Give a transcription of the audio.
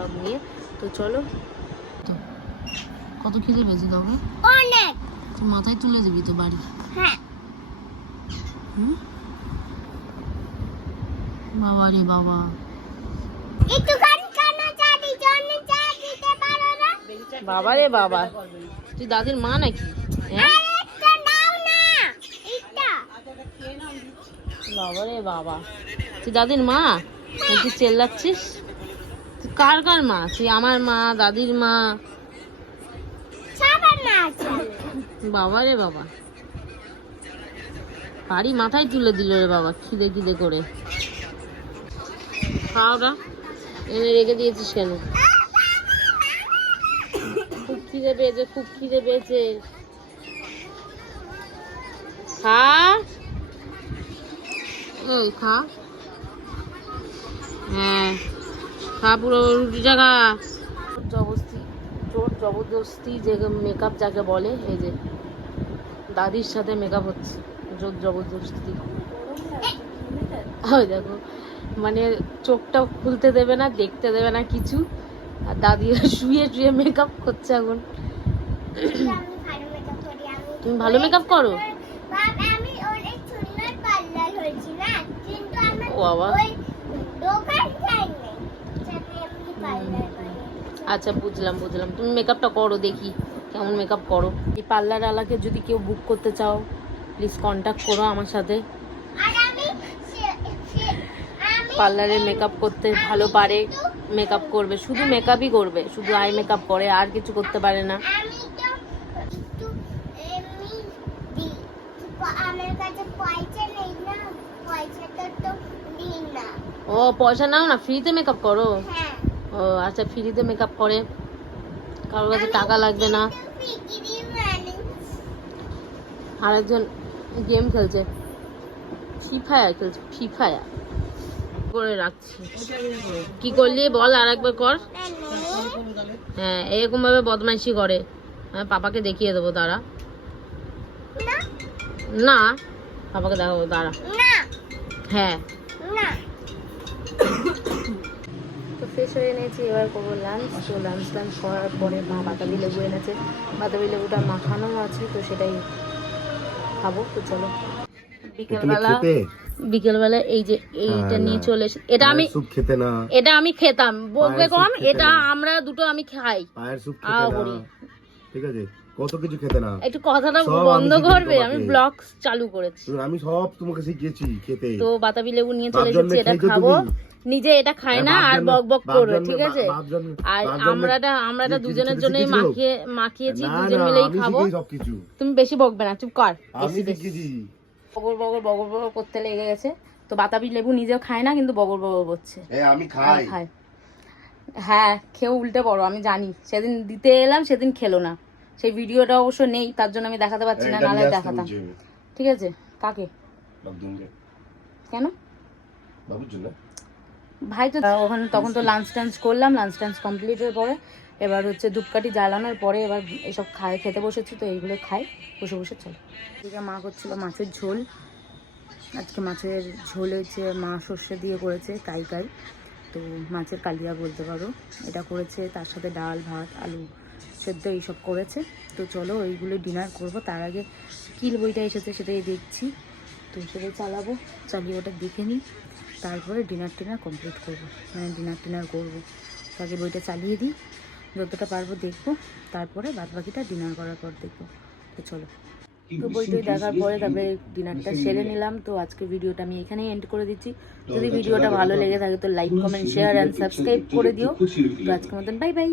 সব নিয়ে। তো চলো, কত খিদে পেয়েছে তোকে? অনেক। তুই মাথায় তুলে দিবি তো বাড়ি? হ্যাঁ। বাবা রে বাবা, একটুখানি কানা চা দিতে পারো না? বাবা রে বাবা, তুই দাদির মা নাকি? হ্যাঁ, আরেকটা নাও না, এটা। বাবা রে বাবা, তুই দাদির মা? তুই চেল্লাচ্ছিস? তুই কার কার মা? তুই আমার মা, দাদির মা। সবার মা আছে। বাবা রে বাবা, বাড়ি মাথায় তুলে দিল রে বাবা, খিদে খিদে করে। খাওয়াটা এনে রেখে দিয়েছিস কেন? খুব খিদে পেয়েছে, খুব খিদে পেয়েছে। খা, এই খা। হ্যাঁ খা, পুরো রুটিটা খা। জোর জবরদস্তি যে মেকআপ যাকে বলে, এই যে দাদির সাথে মেকআপ হচ্ছে জোর জবরদস্তি। ওই দেখো, মানে চোখটা খুলতে দেবে না, দেখতে দেবে না কিছু, আর দাদি শুয়ে শুয়ে মেকআপ করছে এখন। তুমি ভালো মেকআপ করো? আমি অনেক সুন্দর পার্লার হয়েছি না, কিন্তু আমার ও বাবা, ওই দোকান চাই নাই, যাতে আমি পার্লার করি। আচ্ছা বুঝলাম বুঝলাম, তুমি মেকআপটা করো, দেখি কেমন মেকআপ করো। এই পার্লার আলাকে যদি কেউ বুক করতে চাও, প্লিজ কন্ট্যাক্ট করো আমার সাথে। আর আমি পার্লারে মেকআপ করতে ভালো পারে, মেকআপ করবে, শুধু মেকআপই করবে, শুধু আই মেকআপ করে, আর কিছু করতে পারে না। আমি তো একটু এমনি দিই, আমার কাছে পয়সা নেই না, পয়সাটা তো দিই না। ও পয়সা নাও না, ফ্রিতে মেকআপ করো? হ্যাঁ। ও আচ্ছা, ফ্রিতে মেকআপ করে, কারোর কাছে টাকা লাগবে না। আরেকজন গেম খেলছে, ফ্রি ফায়ার খেলছে, ফ্রি ফায়ার করে রাখছি। কি করলি বল, আর একবার কর। হ্যাঁ, এরকম ভাবে বদমাইশি করে, আমি পাপাকে দেখিয়ে দেবো, দাঁড়া। না, পাপাকে দেখাবো, দাঁড়া। হ্যাঁ, তো ফ্রেশ হয়ে নিয়েছি, এবার করবো লাঞ্চ। তো লাঞ্চ করার পরে মা বাতাবি লেবু এনেছে, বাতাবি লেবুটা মাখানো আছে, তো সেটাই খাবো। তো চলো, বিকেলবেলা এই যে এইটা নিয়ে চলে এসে, এটা আমি খেতাম, বলবে কম, এটা আমরা দুটো আমি খাই। ঠিক আছে, কত কিছু খেতে না, একটু কথাটা বন্ধ করবে, আমি ব্লগ চালু করেছি, আমি সব তোমাকে শিখিয়েছি খেতে। তো বাতাবি লেবু নিয়ে চলে এসেছি, এটা খাবো। নিজে এটা খায় না আর বক বক করবে, ঠিক আছে? আর আমরা দুজনের জন্যই মাখিয়েছি, দুজন মিলেই খাবো। তুমি বেশি বকবে না, চুপ কর। বগর বগর বগর বগর করতে লেগে গেছে। তো বাতাবি লেবু নিজেও খায় না, কিন্তু বগর বগর করছে। আমি খাই। হ্যাঁ, খেয়েও উল্টে পড়ো, আমি জানি। সেদিন দিতে এলাম, সেদিন খেলো না, সেই ভিডিওটা অবশ্য নেই, তার জন্য আমি দেখাতে পারছি না, নাহলে দেখাতাম। ঠিক আছে, কাকে? কেন? ভাই তো ওখানে, তখন তো লাঞ্চ টাঞ্চ করলাম, লাঞ্চ টাঞ্চ কমপ্লিটের পরে এবার হচ্ছে ধূপকাঠি জ্বালানোর পরে এবার এসব খেতে বসেছি। তো এইগুলো খাই বসে বসে। চলো, এদিকে মা করছিল মাছের ঝোল। আজকে মাছের ঝোল হচ্ছে মা সর্ষে দিয়ে করেছে, কাই কাই, তো মাছের কালিয়া বলতে পারো। এটা করেছে, তার সাথে ডাল ভাত আলু সেদ্ধ এইসব করেছে। তো চলো ওইগুলো ডিনার করব, তার আগে কিল বইটা এসেছে সেটাই দেখছি, তো সেটাই চালিয়ে ওটা দেখে নিই, তারপরে ডিনার কমপ্লিট করবো, মানে ডিনার করবো। আগে বইটা চালিয়ে দিই, যতটা পারবো দেখবো, তারপরে বাদ বাকিটা ডিনার করার পর দেখবো। তো চলো, তো বইটই দেখার পরে তারপরে ডিনারটা সেরে নিলাম। তো আজকে ভিডিওটা আমি এখানেই এন্ড করে দিচ্ছি। যদি ভিডিওটা ভালো লেগে থাকে তো like comment share and subscribe করে দিও। তো আজকের মতন বাই বাই।